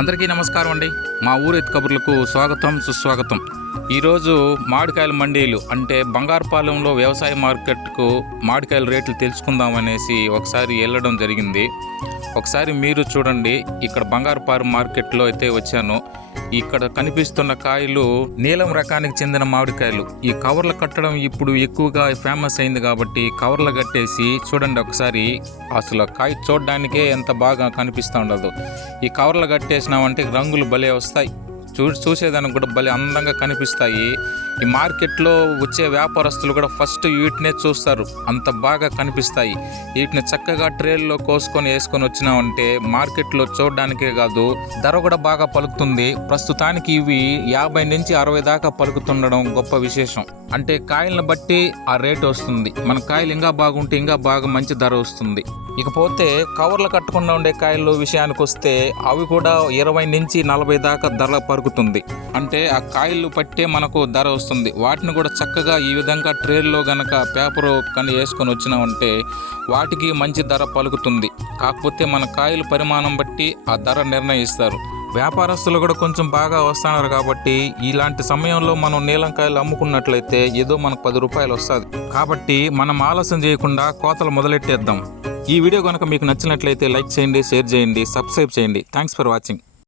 అందరికీ నమస్కారం అండి. మా ఊరు ఎత్తు కబుర్లకు స్వాగతం సుస్వాగతం. ఈరోజు మామిడికాయల మండీలు అంటే బంగారుపాలెంలో వ్యవసాయ మార్కెట్కు మామిడికాయల రేట్లు తెలుసుకుందాం అనేసి ఒకసారి వెళ్ళడం జరిగింది. ఒకసారి మీరు చూడండి, ఇక్కడ బంగారుపాలెం మార్కెట్లో అయితే వచ్చాను. ఇక్కడ కనిపిస్తున్న కాయలు నీలం రకానికి చెందిన మామిడికాయలు. ఈ కవర్లు కట్టడం ఇప్పుడు ఎక్కువగా ఫేమస్ అయింది కాబట్టి కవర్లు కట్టేసి చూడండి ఒకసారి. అసలు కాయ చూడడానికే ఎంత బాగా కనిపిస్తూ ఉండదు. ఈ కవర్లు కట్టేసినామంటే రంగులు భలే వస్తాయి, చూసేదానికి కూడా భలే అందంగా కనిపిస్తాయి. ఈ మార్కెట్లో వచ్చే వ్యాపారస్తులు కూడా ఫస్ట్ వీటినే చూస్తారు, అంత బాగా కనిపిస్తాయి. వీటిని చక్కగా ట్రేల్లో కోసుకొని వేసుకొని వచ్చినామంటే మార్కెట్లో చూడడానికే కాదు, ధర కూడా బాగా పలుకుతుంది. ప్రస్తుతానికి ఇవి 50 నుంచి 60 దాకా పలుకుతుండడం గొప్ప విశేషం. అంటే కాయలను బట్టి ఆ రేటు వస్తుంది. మన కాయలు ఇంకా బాగుంటే ఇంకా బాగా మంచి ధర వస్తుంది. ఇకపోతే కవర్లు కట్టకుండా ఉండే కాయలు విషయానికి వస్తే అవి కూడా 20 నుంచి 40 దాకా ధర పలుకుతుంది. అంటే ఆ కాయలు పట్టే మనకు ధర వస్తుంది. వాటిని కూడా చక్కగా ఈ విధంగా ట్రేల్లో గనక పేపరు కానీ వేసుకొని వచ్చినామంటే వాటికి మంచి ధర పలుకుతుంది. కాకపోతే మన కాయలు పరిమాణం బట్టి ఆ ధర నిర్ణయిస్తారు. వ్యాపారస్తులు కూడా కొంచెం బాగా వస్తున్నారు కాబట్టి ఇలాంటి సమయంలో మనం నీలంకాయలు అమ్ముకున్నట్లయితే ఏదో మనకు 10 రూపాయలు వస్తుంది. కాబట్టి మనం ఆలస్యం చేయకుండా కోతలు మొదలెట్టేద్దాం. ఈ వీడియో కనుక మీకు నచ్చినట్లయితే లైక్ చేయండి, షేర్ చేయండి, సబ్స్క్రైబ్ చేయండి. Thanks for watching.